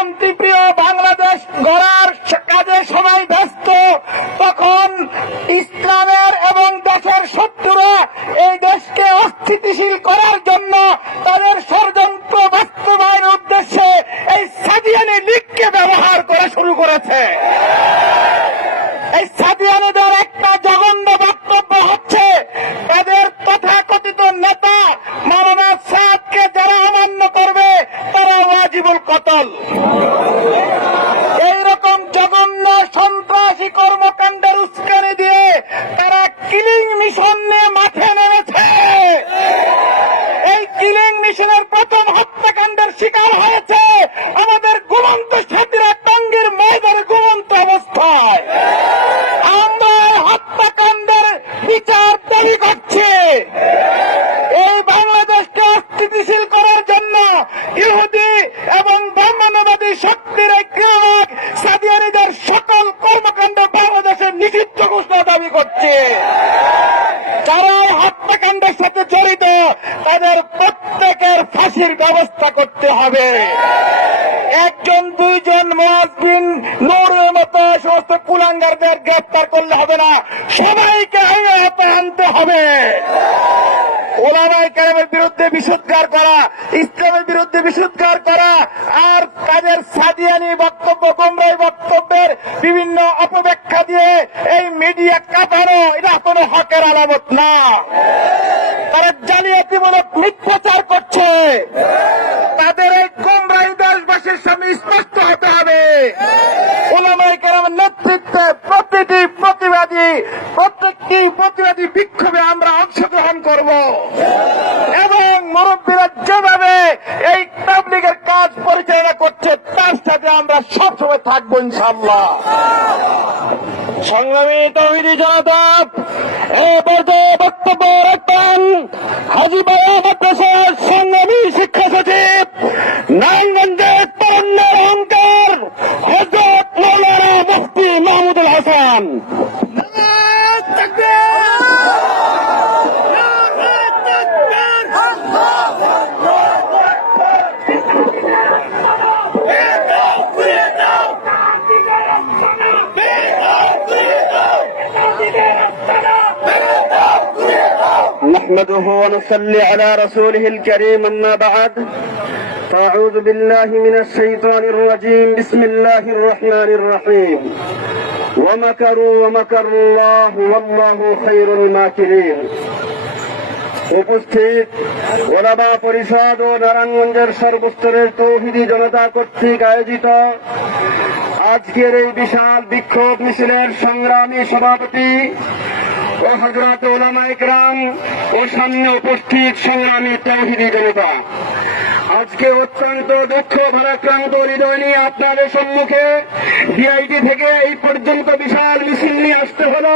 শান্তিপ্রিয় বাংলাদেশ গড়ার কাজে সবাই ব্যস্ত, তখন ইসলামের এবং দেশের শত্রুরা এই দেশকে অস্থিতিশীল করার জন্য তাদের ষড়যন্ত্র বাস্তবায়নের উদ্দেশ্যে এই সাদিয়ানি লীগকে ব্যবহার করা শুরু করেছে। এই সাদিয়ানিদের একটা জঘন্য বক্তব্য হচ্ছে, তাদের তথাকথিত নেতা মাওলানা সাদকে যারা অমান্য করবে তারা ওয়াজিবুল কতল। এইরকম জঘন্য সন্ত্রাসী কর্মকাণ্ডের উস্কানি দিয়ে তারা কিলিং মিশন নিয়ে মাঠে নেমেছে। এই কিলিং মিশনের প্রথম হত্যাকাণ্ডের শিকার হয়েছে আমাদের ঘুমন্ত সাথীরা টঙ্গীর ময়দানে ঘুমন্ত অবস্থায়। আমরা হত্যাকাণ্ডের বিচার দাবি করছি। এই বাংলাদেশকে অস্থিতিশীল করার জন্য ইহুদি এবং ব্রাহ্মণ্যবাদী শক্তির এই ক্রিয়াবাগ সাদিয়ানিদের সকল কর্মকাণ্ড বাংলাদেশে নিষিদ্ধ ঘোষণা দাবি করছে। যারা হত্যাকাণ্ডের সাথে জড়িত তাদের প্রত্যেকের ফাঁসির ব্যবস্থা করতে হবে। একজন দুইজন মুয়াজ্জিন নূরের মতো সমস্ত কুলাঙ্গারদের গ্রেফতার করলে হবে না, সবাইকে আইনতে আনতে হবে। ওলামায়ে কেরামের বিরুদ্ধে বিষোদ্গার করা, ইসলামের বিরুদ্ধে বিষোদ্গার করা, আর তাদের সাদিয়ানি বক্তব্য, গোমরাহী বক্তব্যের বিভিন্ন অপব্যাখ্যা দিয়ে এই মিডিয়া কাঁপানো, এটা কোনো হকের আলামত না। তারা জালিয়াতিমূলক মিথ্যাচার করছে। তাদের এই গোমরাহী দেশবাসীর সামনে স্পষ্ট হতে হবে। ওলামায়ে কেরামের নেতৃত্বে প্রত্যেকটি প্রতিবাদী বিক্ষোভে আমরা অংশগ্রহণ করব এবং মুরব্বীরা যেভাবে এই তাবলীগের কাজ পরিচালনা করছে তার সাথে আমরা সবসময় থাকবো ইনশাআল্লাহ। সংগ্রামী তাওহীদি জনতা, এই পর্যায়ে বক্তব্য রাখবেন হাজীপাড়া মাদ্রাসার সংগ্রামী শিক্ষা সচিব, নারায়ণগঞ্জের তরুণের অহংকার হযরত মাওলানা মুফতি মাহমুদুল হাসান। نحمده ونصلي على رسوله الكريم أما بعد فأعوذ بالله من الشيطان الرجيم بسم الله الرحمن الرحيم ومكروا ومكر الله والله خير الماكرين। উপস্থিত ওলামা পরিষদ ও নারায়ণগঞ্জের সর্বস্তরের তাওহীদি জনতা কর্তৃক আয়োজিত আজকের এই বিশাল বিক্ষোভ মিছিলের সংগ্রামী সভাপতি ও হযরত ওলামায়ে কেরাম ও সামনে উপস্থিত সংগ্রামী তাওহীদি জনতা, আজকে অত্যন্ত দুঃখ ভারাক্রান্ত হৃদয় নিয়ে আপনাদের সম্মুখে ডিআইটি থেকে এই পর্যন্ত বিশাল মিছিল নিয়ে আসতে হলো।